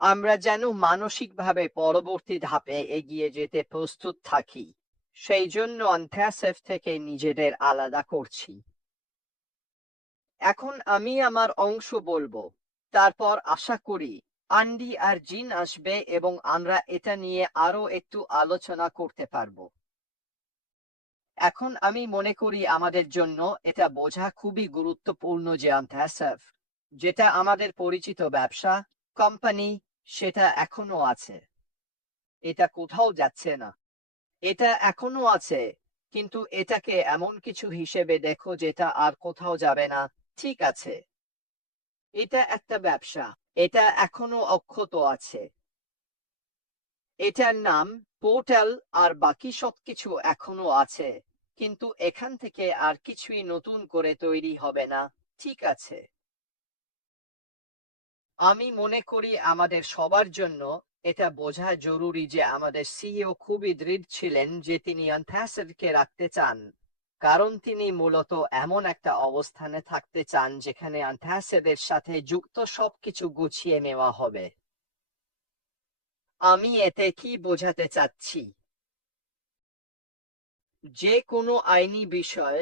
আমরা যেন মানসিকভাবে পরবর্তী ধাপে এগিয়ে যেতে প্রস্তুত থাকি। সেই জন্য অনপ্যাসিভ থেকে নিজেদের আলাদা করছি। এখন আমি আমার অংশ বলবো। তারপর আশা করি আন্ডি আর জিন আসবে এবং আমরা এটা নিয়ে আরো একটু আলোচনা করতে পারবো। এখন আমি মনে করি আমাদের জন্য এটা বোঝা খুবই গুরুত্বপূর্ণ যে অনপ্যাসিভ, যেটা আমাদের পরিচিত ব্যবসা, কোম্পানি, সেটা এখনো আছে। এটা কোথাও যাচ্ছে না। এটা এখনো আছে, কিন্তু এটাকে এমন কিছু হিসেবে দেখো যেটা আর কোথাও যাবে না। ঠিক আছে, এটা একটা ব্যবসা। এটা এখনো অক্ষত আছে। এটার নাম পোর্টাল আর বাকি সবকিছু এখনো আছে, কিন্তু এখান থেকে আর কিছুই নতুন করে তৈরি হবে না। ঠিক আছে, আমি মনে করি আমাদের সবার জন্য এটা বোঝা জরুরি যে আমাদের সিইও খুবই দৃঢ় ছিলেন যে তিনি অ্যানথ্যাসিডকে রাখতে চান, কারণ তিনি মূলত এমন একটা অবস্থানে থাকতে চান যেখানে অ্যানথ্যাসিডের সাথে যুক্ত সবকিছু গুছিয়ে নেওয়া হবে। আমি এতে কি বোঝাতে চাচ্ছি? যে কোনো আইনি বিষয়,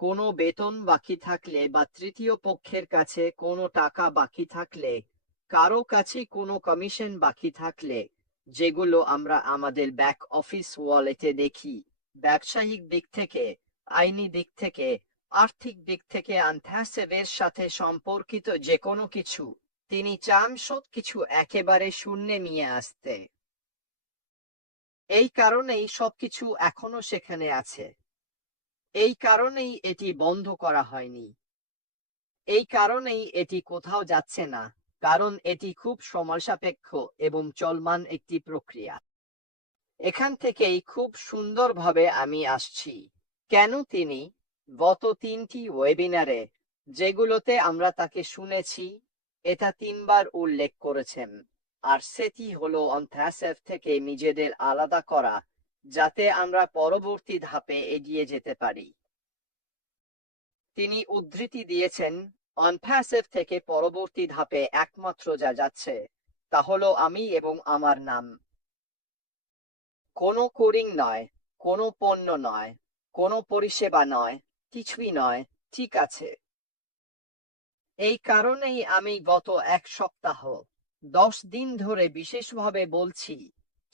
কোনো বেতন বাকি থাকলে বা তৃতীয় পক্ষের কাছে কোনো টাকা বাকি থাকলে, কারো কাছে কোনো কমিশন বাকি থাকলে, যেগুলো আমরা আমাদের ব্যাক অফিস ওয়ালেটে দেখি, ব্যবসায়িক দিক থেকে, আইনি দিক থেকে, আর্থিক দিক থেকে অ্যানথ্যাসিডের সাথে সম্পর্কিত যে কোনো কিছু, তিনি চান সবকিছু একেবারে শূন্যে নিয়ে আসতে। এই কারণেই সবকিছু এখনো সেখানে আছে। এই কারণেই এটি বন্ধ করা হয়নি। এই কারণেই এটি কোথাও যাচ্ছে না, কারণ এটি খুব সময়সাপেক্ষ এবং চলমান একটি প্রক্রিয়া। এখান থেকেই খুব সুন্দরভাবে আমি আসছি কেন তিনি গত 3টি ওয়েবিনারে, যেগুলোতে আমরা তাকে শুনেছি, এটা 3বার উল্লেখ করেছেন। আর সেটি হলো অনপ্যাসিভ থেকে নিজেদের আলাদা করা, যাতে আমরা পরবর্তী ধাপে এগিয়ে যেতে পারি। তিনি উদ্ধৃতি দিয়েছেন, অনপ্যাসিভ থেকে পরবর্তী ধাপে একমাত্র যা যাচ্ছে তা হলো আমি এবং আমার নাম। কোনো কোডিং নয়, কোনো পণ্য নয়, কোনো পরিষেবা নয়, কিছুই নয়। ঠিক আছে, এই কারণেই আমি গত 1 সপ্তাহ 10 দিন ধরে বিশেষভাবে বলছি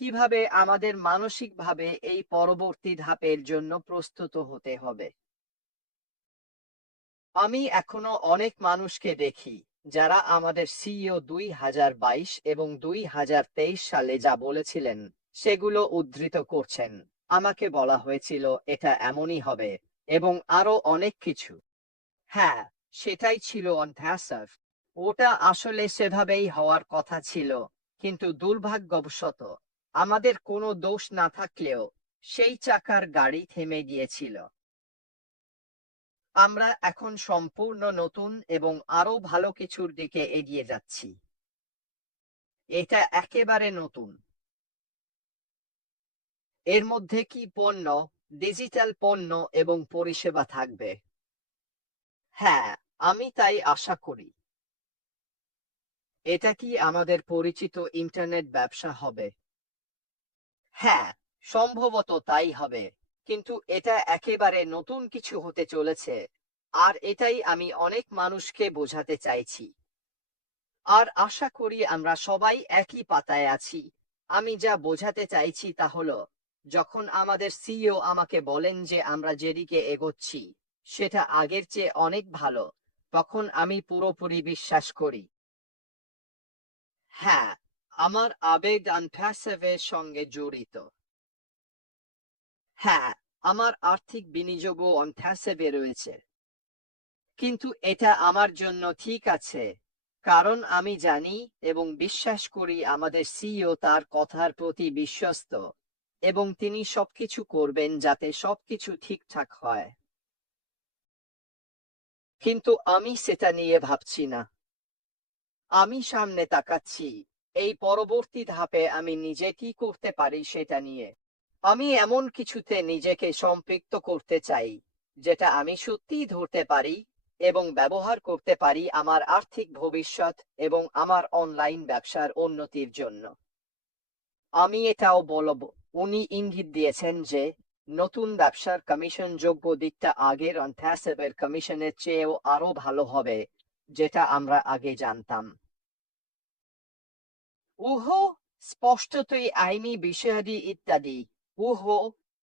কিভাবে আমাদের মানসিকভাবে এই পরবর্তী ধাপের জন্য প্রস্তুত হতে হবে। আমি এখনো অনেক মানুষকে দেখি যারা আমাদের সিইও 2022 এবং 2023 সালে যা বলেছিলেন সেগুলো উদ্ধৃত করছেন। আমাকে বলা হয়েছিল এটা এমনই হবে, এবং আরো অনেক কিছু। হ্যাঁ, সেটাই ছিল অনপ্যাসিভ। ওটা আসলে সেভাবেই হওয়ার কথা ছিল, কিন্তু দুর্ভাগ্যবশত আমাদের কোনো দোষ না থাকলেও সেই চাকার গাড়ি থেমে গিয়েছিল। আমরা এখন সম্পূর্ণ নতুন এবং আরো ভালো কিছুর দিকে এগিয়ে যাচ্ছি। এটা একেবারে নতুন। এর মধ্যে কি পণ্য, ডিজিটাল পণ্য এবং পরিষেবা থাকবে? হ্যাঁ, আমি তাই আশা করি। এটা কি আমাদের পরিচিত ইন্টারনেট ব্যবসা হবে? হ্যাঁ, সম্ভবত তাই হবে, কিন্তু এটা একেবারে নতুন কিছু হতে চলেছে। আর এটাই আমি অনেক মানুষকে বোঝাতে চাইছি। আর আশা করি আমরা সবাই একই পাতায় আছি। আমি যা বোঝাতে চাইছি তা হলো, যখন আমাদের সিইও আমাকে বলেন যে আমরা যেদিকে এগোচ্ছি সেটা আগের চেয়ে অনেক ভালো, তখন আমি পুরোপুরি বিশ্বাস করি। হ্যাঁ, আমার আবেগ অনপ্যাসিভের সঙ্গে জড়িত। হ্যাঁ, আমার আর্থিক বিনিয়োগও অনপ্যাসিভে রয়েছে। কিন্তু এটা আমার জন্য ঠিক আছে, কারণ আমি জানি এবং বিশ্বাস করি আমাদের সিইও তার কথার প্রতি বিশ্বস্ত, এবং তিনি সবকিছু করবেন যাতে সবকিছু ঠিকঠাক হয়। কিন্তু আমি সেটা নিয়ে ভাবছি না। আমি সামনে তাকাচ্ছি, এই পরবর্তী ধাপে আমি নিজে কি করতে পারি সেটা নিয়ে। আমি এমন কিছুতে নিজেকে সম্পৃক্ত করতে চাই যেটা আমি সত্যিই ধরতে পারি এবং ব্যবহার করতে পারি আমার আর্থিক ভবিষ্যৎ এবং আমার অনলাইন ব্যবসার উন্নতির জন্য। আমি এটাও বলব, উনি ইঙ্গিত দিয়েছেন যে নতুন ব্যবসার কমিশনযোগ্য দিকটা আগের অনপ্যাসিভের কমিশনের চেয়েও আরো ভালো হবে, যেটা আমরা আগে জানতাম। স্পষ্টতই আইনি বিষয়াদি ইত্যাদি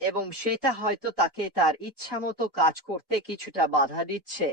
এবং সেটা হয়তো তাকে তার ইচ্ছামতো কাজ করতে কিছুটা বাধা দিচ্ছে।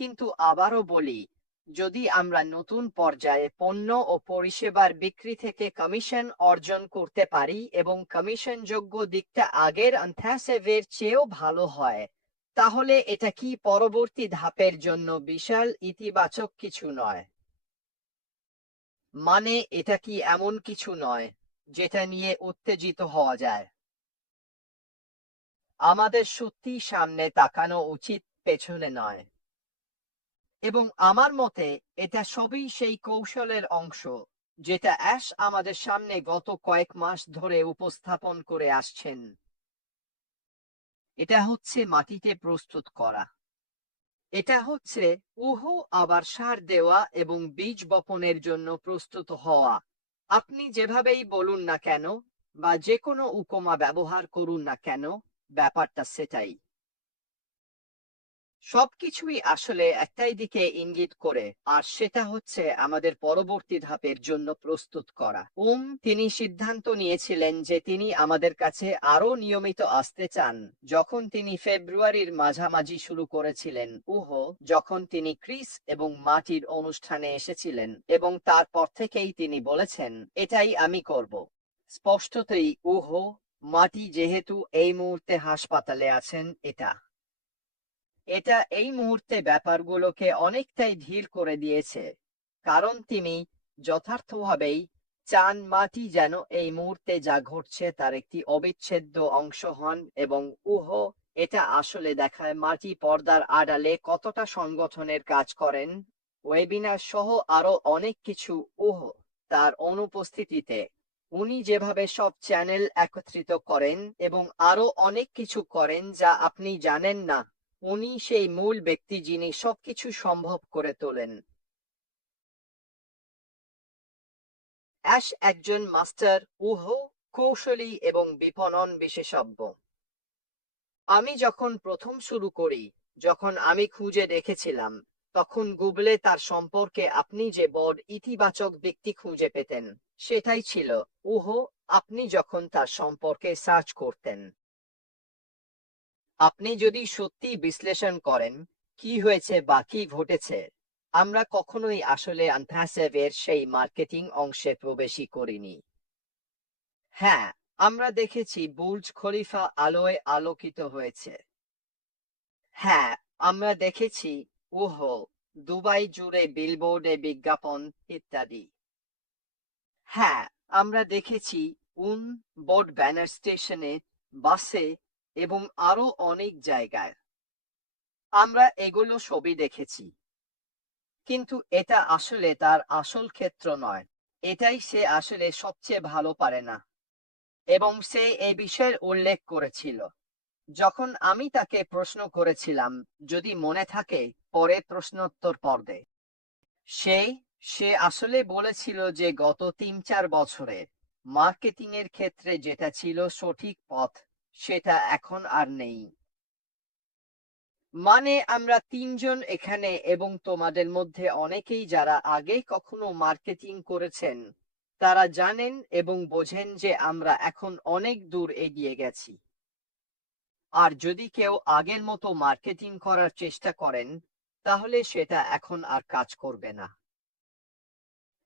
কিন্তু আবারও বলি, যদি আমরা নতুন পর্যায়ে পণ্য ও পরিষেবার বিক্রি থেকে কমিশন অর্জন করতে পারি এবং কমিশনযোগ্য দিকটা আগের অনপ্যাসিভের চেয়েও ভালো হয়, তাহলে এটা কি পরবর্তী ধাপের জন্য বিশাল ইতিবাচক কিছু নয়? মানে এটা কি এমন কিছু নয় যেটা নিয়ে উত্তেজিত হওয়া যায়? আমাদের সত্যিই সামনে তাকানো উচিত, পেছনে নয়। এবং আমার মতে এটা সবই সেই কৌশলের অংশ যেটা অ্যাশ আমাদের সামনে গত কয়েক মাস ধরে উপস্থাপন করে আসছেন। এটা হচ্ছে মাটিতে প্রস্তুত করা। এটা হচ্ছে আবার সার দেওয়া এবং বীজ বপনের জন্য প্রস্তুত হওয়া। আপনি যেভাবেই বলুন না কেন বা যে কোনো উপমা ব্যবহার করুন না কেন, ব্যাপারটা সেটাই। সবকিছুই আসলে একটাই দিকে ইঙ্গিত করে, আর সেটা হচ্ছে আমাদের পরবর্তী ধাপের জন্য প্রস্তুত করা। তিনি সিদ্ধান্ত নিয়েছিলেন যে তিনি আমাদের কাছে আরো নিয়মিত আসতে চান যখন তিনি ফেব্রুয়ারির মাঝামাঝি শুরু করেছিলেন যখন তিনি ক্রিস এবং মাটির অনুষ্ঠানে এসেছিলেন, এবং তারপর থেকেই তিনি বলেছেন, এটাই আমি করব। স্পষ্টতই মাটি যেহেতু এই মুহূর্তে হাসপাতালে আছেন, এটা এই মুহূর্তে ব্যাপারগুলোকে অনেকটাই ধীর করে দিয়েছে, কারণ তিনি যথার্থভাবেই চান মাটি যেন এই মুহূর্তে যা ঘটছে তার একটি অবিচ্ছেদ্য অংশ হন, এবং এটা আসলে দেখায় মাটি পর্দার আড়ালে কতটা সংগঠনের কাজ করেন, ওয়েবিনার সহ আরো অনেক কিছু। তার অনুপস্থিতিতে উনি যেভাবে সব চ্যানেল একত্রিত করেন এবং আরো অনেক কিছু করেন যা আপনি জানেন না, উনি সেই মূল ব্যক্তি যিনি সবকিছু সম্ভব করে তোলেন। অ্যাশ একজন মাস্টার কৌশলী এবং বিপণন বিশেষজ্ঞ। আমি যখন প্রথম শুরু করি, যখন আমি খুঁজে দেখেছিলাম, তখন গুগলে তার সম্পর্কে আপনি যে বড় ইতিবাচক ব্যক্তি খুঁজে পেতেন, সেটাই ছিল আপনি যখন তার সম্পর্কে সার্চ করতেন। আপনি যদি সত্যি বিশ্লেষণ করেন কি হয়েছে বা কি ঘটেছে, আমরা কখনোই আসলে অনপ্যাসিভের সেই মার্কেটিং অংশে প্রবেশই করিনি। হ্যাঁ, আমরা দেখেছি বুর্জ খলিফা আলোয় আলোকিত হয়েছে। হ্যাঁ, আমরা দেখেছি দুবাই জুড়ে বিলবোর্ডে বিজ্ঞাপন ইত্যাদি। হ্যাঁ, আমরা দেখেছি বোর্ড ব্যানার স্টেশনে, বাসে এবং আরো অনেক জায়গায়। আমরা এগুলো সবই দেখেছি, কিন্তু এটা আসলে তার আসল ক্ষেত্র নয়। এটাই সে আসলে সবচেয়ে ভালো পারে না, এবং সে এই বিষয়ের উল্লেখ করেছিল যখন আমি তাকে প্রশ্ন করেছিলাম, যদি মনে থাকে, পরে প্রশ্নোত্তর পর্বে। সে সে আসলে বলেছিল যে গত ৩-৪ বছরে মার্কেটিং এর ক্ষেত্রে যেটা ছিল সঠিক পথ, সেটা এখন আর নেই। মানে আমরা তিনজন এখানে এবং তোমাদের মধ্যে অনেকেই যারা আগে কখনো মার্কেটিং করেছেন, তারা জানেন এবং বোঝেন যে আমরা এখন অনেক দূর এগিয়ে গেছি। আর যদি কেউ আগের মতো মার্কেটিং করার চেষ্টা করেন, তাহলে সেটা এখন আর কাজ করবে না।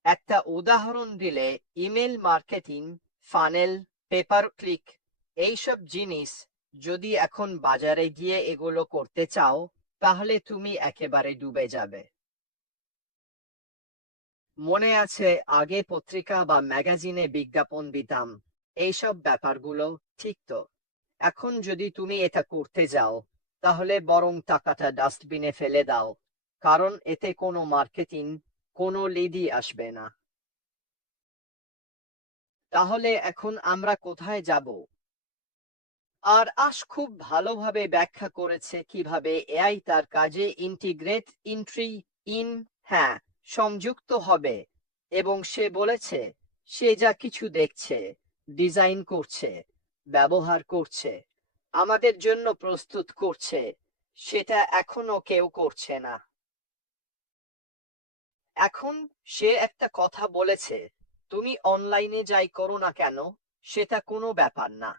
একটা উদাহরণ দিলে, email marketing, funnel, paper click, এইসব জিনিস যদি এখন বাজারে গিয়ে এগুলো করতে চাও, তাহলে তুমি একেবারে ডুবে যাবে। মনে আছে আগে পত্রিকা বা ম্যাগাজিনে বিজ্ঞাপন দিতাম, এইসব ব্যাপারগুলো, ঠিক তো? এখন যদি তুমি এটা করতে যাও, তাহলে বরং টাকাটা ডাস্টবিনে ফেলে দাও, কারণ এতে কোনো মার্কেটিং, কোনো লিডই আসবে না। তাহলে এখন আমরা কোথায় যাব? আর আশ খুব ভালোভাবে ব্যাখ্যা করেছে কিভাবে এআই তার কাজে হ্যাঁ সংযুক্ত হবে, এবং সে বলেছে সে যা কিছু দেখছে, ডিজাইন করছে, ব্যবহার করছে, আমাদের জন্য প্রস্তুত করছে, সেটা এখনো কেউ করছে না। এখন সে একটা কথা বলেছে, তুমি অনলাইনে যাই করো না কেন, সেটা কোনো ব্যাপার না।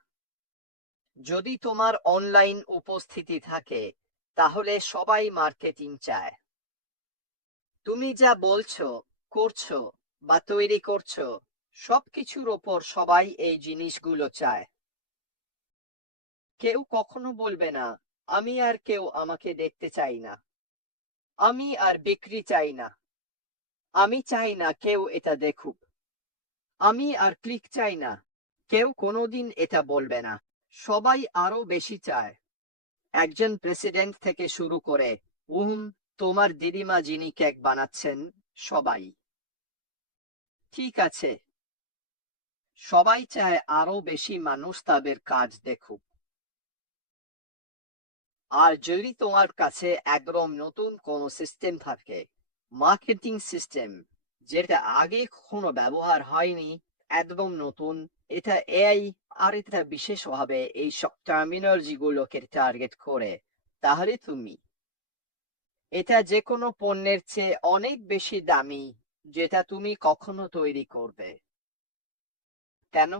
যদি তোমার অনলাইন উপস্থিতি থাকে, তাহলে সবাই মার্কেটিং চায়। তুমি যা বলছো, করছো বা তৈরি করছো, সবকিছুর ওপর সবাই এই জিনিসগুলো চায়। কেউ কখনো বলবে না, আমি আর কেউ আমাকে দেখতে চাই না, আমি আর বিক্রি চাই না, আমি চাই না কেউ এটা দেখুক, আমি আর ক্লিক চাই না। কেউ কোনোদিন এটা বলবে না। সবাই আরো বেশি চায়। একজন প্রেসিডেন্ট থেকে শুরু করে তোমার দিদিমা যিনি কেক বানাচ্ছেন, সবাই। ঠিক আছে, সবাই চায় আরো বেশি মানুষ তাদের কাজ দেখুক। আর যদি তোমার কাছে একদম নতুন কোনো সিস্টেম থাকে, মার্কেটিং সিস্টেম, যেটা আগে কখনো ব্যবহার হয়নি, একদম নতুন, এটা এআই, আর এটা বিশেষভাবে এই সব টার্মিনোলজি গুলোকে টার্গেট করে, তাহলে তুমি এটা যে কোনো পণ্যের চেয়ে অনেক বেশি দামি যেটা তুমি কখনো তৈরি করবে। কেন?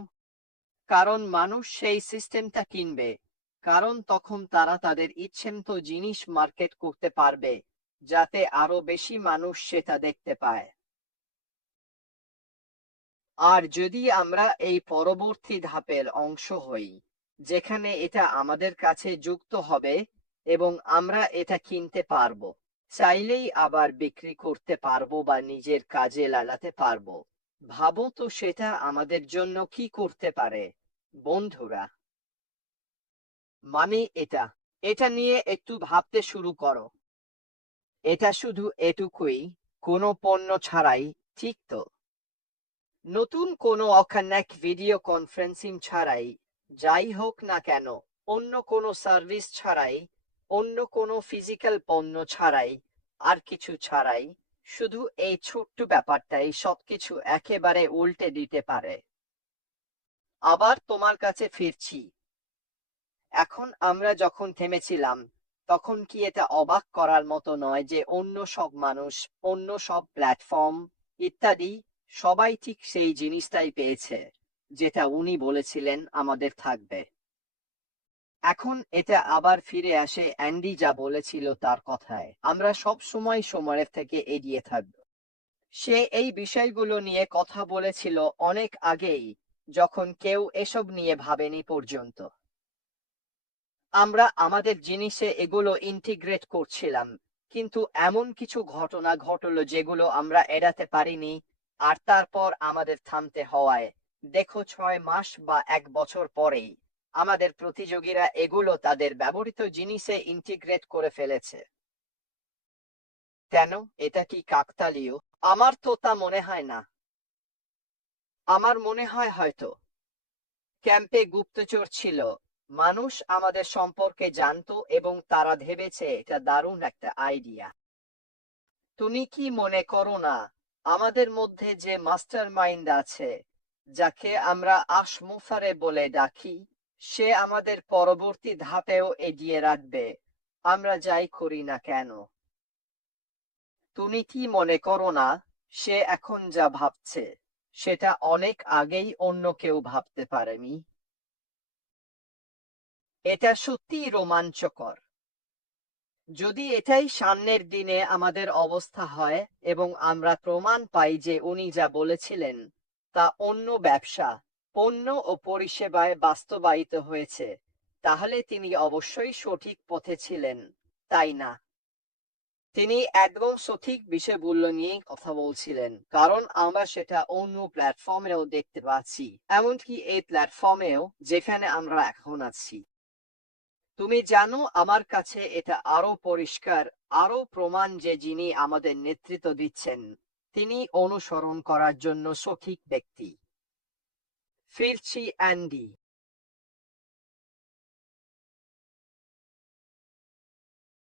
কারণ মানুষ সেই সিস্টেমটা কিনবে, কারণ তখন তারা তাদের ইচ্ছেমতো জিনিস মার্কেট করতে পারবে, যাতে আরো বেশি মানুষ সেটা দেখতে পায়। আর যদি আমরা এই পরবর্তী ধাপের অংশ হই, যেখানে এটা আমাদের কাছে যুক্ত হবে এবং আমরা এটা কিনতে পারবো, চাইলেই আবার বিক্রি করতে পারবো বা নিজের কাজে লাগাতে পারবো, ভাবো তো সেটা আমাদের জন্য কি করতে পারে, বন্ধুরা। মানে এটা এটা নিয়ে একটু ভাবতে শুরু করো। এটা শুধু এটুকুই, কোনো পণ্য ছাড়াই, ঠিক তো? নতুন কোনো অকানেক্ট ভিডিও কনফারেন্সিং ছাড়াই, যাই হোক না কেন, অন্য কোনো সার্ভিস ছাড়াই, অন্য কোনো ফিজিক্যাল পণ্য ছাড়াই, আর কিছু ছাড়াই, শুধু এই ছোট্ট ব্যাপারটাই সবকিছু একেবারে উল্টে দিতে পারে। আবার তোমার কাছে ফিরছি। এখন আমরা যখন থেমেছিলাম, তখন কি এটা অবাক করার মতো নয় যে অন্য সব মানুষ, অন্য সব প্ল্যাটফর্ম ইত্যাদি, সবাই ঠিক সেই জিনিসটাই পেয়েছে, যেটা উনি বলেছিলেন আমাদের থাকবে। এখন এটা আবার ফিরে আসে অ্যান্ডি যা বলেছিল তার কথায়, আমরা সব সময় সময়ের থেকে এগিয়ে থাকব। সে এই বিষয়গুলো নিয়ে কথা বলেছিল অনেক আগেই, যখন কেউ এসব নিয়ে ভাবেনি পর্যন্ত। আমরা আমাদের জিনিসে এগুলো ইন্টিগ্রেট করছিলাম, কিন্তু এমন কিছু ঘটনা ঘটলো যেগুলো আমরা এড়াতে পারিনি, আর তারপর আমাদের থামতে হওয়ায়, দেখো 6 মাস বা 1 বছর পরেই আমাদের প্রতিযোগীরা এগুলো তাদের ব্যবহৃত জিনিসে ইন্টিগ্রেট করে ফেলেছে। কেন? এটা কি কাকতালীয়? আমার তো তা মনে হয় না। আমার মনে হয় হয়তো ক্যাম্পে গুপ্তচর ছিল, মানুষ আমাদের সম্পর্কে জানতো এবং তারা ভেবেছে এটা দারুণ একটা আইডিয়া। তুমি কি মনে করো না, আমাদের মধ্যে যে মাস্টার মাইন্ড আছে, যাকে আমরা আশমুফারে বলে ডাকি, সে আমাদের পরবর্তী ধাপেও এগিয়ে রাখবে, আমরা যাই করি না কেন? তুমি কি মনে করো না, সে এখন যা ভাবছে, সেটা অনেক আগেই অন্য কেউ ভাবতে পারেনি? এটা সত্যিই রোমাঞ্চকর। যদি এটাই সামনের দিনে আমাদের অবস্থা হয় এবং আমরা প্রমাণ পাই যে উনি যা বলেছিলেন তা অন্য ব্যবসা, পণ্য ও পরিষেবায় বাস্তবায়িত হয়েছে, তাহলে তিনি অবশ্যই সঠিক পথে ছিলেন, তাই না? তিনি একদম সঠিক বিষয়গুলো নিয়ে কথা বলছিলেন, কারণ আমরা সেটা অন্য প্ল্যাটফর্মেও দেখতে পাচ্ছি, এমনকি এই প্ল্যাটফর্মেও যেখানে আমরা এখন আছি। তুমি জানো, আমার কাছে এটা আরো পরিষ্কার, আরো প্রমাণ যে যিনি আমাদের নেতৃত্ব দিচ্ছেন, তিনি অনুসরণ করার জন্য সঠিক ব্যক্তি। ফিরছি অ্যান্ডি।